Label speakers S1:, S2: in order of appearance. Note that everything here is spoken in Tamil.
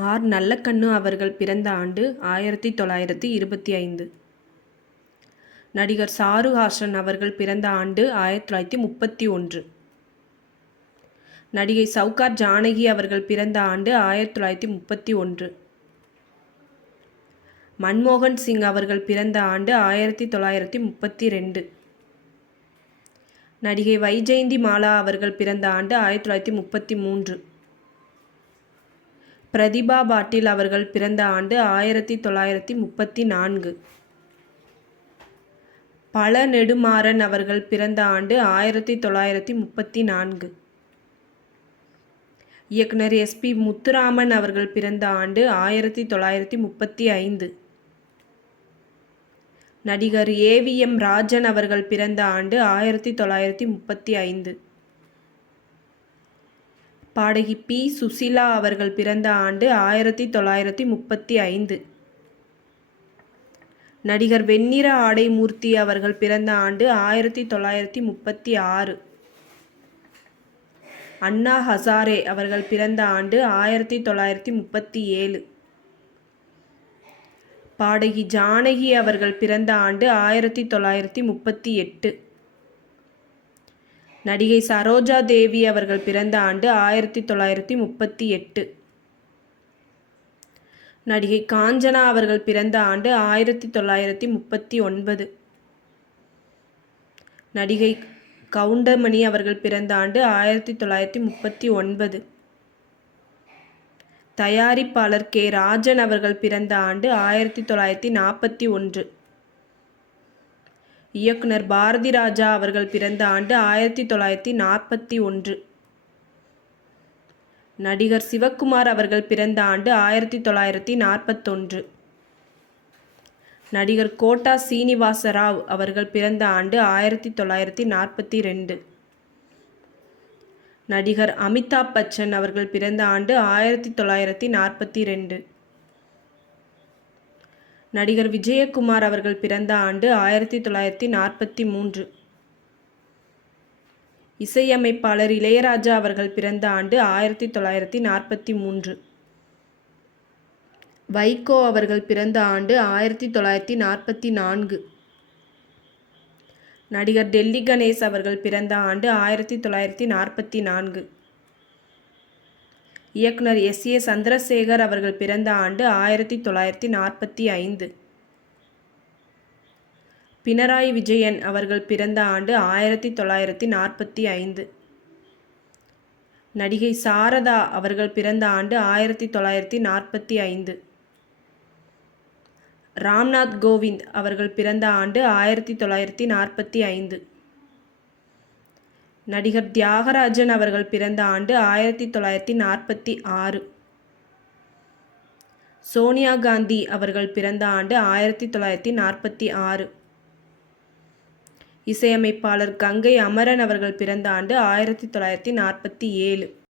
S1: ஆர் நல்லக்கண்ணு அவர்கள் பிறந்த ஆண்டு ஆயிரத்தி தொள்ளாயிரத்தி இருபத்தி ஐந்து. நடிகர் சாரு ஹாசன் அவர்கள் பிறந்த ஆண்டு ஆயிரத்தி தொள்ளாயிரத்தி முப்பத்தி ஒன்று. நடிகை சவுகார் ஜானகி அவர்கள் பிறந்த ஆண்டு ஆயிரத்தி தொள்ளாயிரத்தி முப்பத்தி ஒன்று. மன்மோகன் சிங் அவர்கள் பிறந்த ஆண்டு ஆயிரத்தி தொள்ளாயிரத்தி முப்பத்தி ரெண்டு. நடிகை வைஜெயந்தி மாலா அவர்கள் பிறந்த ஆண்டு ஆயிரத்தி தொள்ளாயிரத்தி முப்பத்தி மூன்று. பிரதிபா பாட்டில் அவர்கள் பிறந்த ஆண்டு ஆயிரத்தி தொள்ளாயிரத்தி முப்பத்தி நான்கு. பல நெடுமாறன் அவர்கள் பிறந்த ஆண்டு ஆயிரத்தி தொள்ளாயிரத்தி முப்பத்தி நான்கு. இயக்குனர் எஸ்பி முத்துராமன் அவர்கள் பிறந்த ஆண்டு ஆயிரத்தி தொள்ளாயிரத்தி முப்பத்தி ஐந்து. நடிகர் ஏவிஎம் ராஜன் அவர்கள் பிறந்த ஆண்டு ஆயிரத்தி தொள்ளாயிரத்தி முப்பத்தி ஐந்து. பாடகி பி. சுசிலா அவர்கள் பிறந்த ஆண்டு ஆயிரத்தி தொள்ளாயிரத்தி முப்பத்தி ஐந்து. நடிகர் வெண்ணிற ஆடை மூர்த்தி அவர்கள் பிறந்த ஆண்டு ஆயிரத்தி தொள்ளாயிரத்தி முப்பத்தி ஆறு. அண்ணா ஹசாரே அவர்கள் பிறந்த ஆண்டு ஆயிரத்தி தொள்ளாயிரத்தி முப்பத்தி ஏழு. பாடகி ஜானகி அவர்கள் பிறந்த ஆண்டு ஆயிரத்தி தொள்ளாயிரத்தி முப்பத்தி எட்டு. நடிகை சரோஜா தேவி அவர்கள் பிறந்த ஆண்டு ஆயிரத்தி தொள்ளாயிரத்தி முப்பத்தி எட்டு. நடிகை காஞ்சனா அவர்கள் பிறந்த ஆண்டு ஆயிரத்தி தொள்ளாயிரத்தி முப்பத்தி ஒன்பது. நடிகை கவுண்டமணி அவர்கள் பிறந்த ஆண்டு ஆயிரத்தி தொள்ளாயிரத்தி முப்பத்தி ஒன்பது. தயாரிப்பாளர் கே. ராஜன் அவர்கள் பிறந்த ஆண்டு ஆயிரத்தி தொள்ளாயிரத்தி நாற்பத்தி ஒன்று. இயக்குனர் பாரதி ராஜா அவர்கள் பிறந்த ஆண்டு ஆயிரத்தி தொள்ளாயிரத்தி நாற்பத்தி ஒன்று. நடிகர் சிவக்குமார் அவர்கள் பிறந்த ஆண்டு ஆயிரத்தி தொள்ளாயிரத்தி நாற்பத்தொன்று. நடிகர் கோட்டா சீனிவாச ராவ் அவர்கள் பிறந்த ஆண்டு ஆயிரத்தி தொள்ளாயிரத்தி நாற்பத்தி ரெண்டு. நடிகர் அமிதாப் பச்சன் அவர்கள் பிறந்த ஆண்டு ஆயிரத்தி தொள்ளாயிரத்தி நாற்பத்தி ரெண்டு. நடிகர் விஜயகுமார் அவர்கள் பிறந்த ஆண்டு ஆயிரத்தி தொள்ளாயிரத்தி நாற்பத்தி மூன்று. இசையமைப்பாளர் இளையராஜா அவர்கள் பிறந்த ஆண்டு ஆயிரத்தி தொள்ளாயிரத்தி நாற்பத்தி மூன்று. வைகோ அவர்கள் பிறந்த ஆண்டு ஆயிரத்தி தொள்ளாயிரத்தி நாற்பத்தி நான்கு. நடிகர் டெல்லி கணேஷ் அவர்கள் பிறந்த ஆண்டு ஆயிரத்தி தொள்ளாயிரத்தி நாற்பத்தி நான்கு. இயக்குனர் எஸ். ஏ. சந்திரசேகர் அவர்கள் பிறந்த ஆண்டு ஆயிரத்தி தொள்ளாயிரத்தி நாற்பத்தி ஐந்து. பினராயி விஜயன் அவர்கள் பிறந்த ஆண்டு ஆயிரத்தி தொள்ளாயிரத்தி நாற்பத்தி ஐந்து. நடிகை சாரதா அவர்கள் பிறந்த ஆண்டு ஆயிரத்தி தொள்ளாயிரத்தி நாற்பத்தி ஐந்து. ராம்நாத் கோவிந்த் அவர்கள் பிறந்த ஆண்டு ஆயிரத்தி தொள்ளாயிரத்தி நாற்பத்தி ஐந்து. நடிகர் தியாகராஜன் அவர்கள் பிறந்த ஆண்டு ஆயிரத்தி தொள்ளாயிரத்தி நாற்பத்தி ஆறு. சோனியா காந்தி அவர்கள் பிறந்த ஆண்டு ஆயிரத்தி தொள்ளாயிரத்தி நாற்பத்தி ஆறு. இசையமைப்பாளர் கங்கை அமரன் அவர்கள் பிறந்த ஆண்டு ஆயிரத்தி தொள்ளாயிரத்தி நாற்பத்தி ஏழு.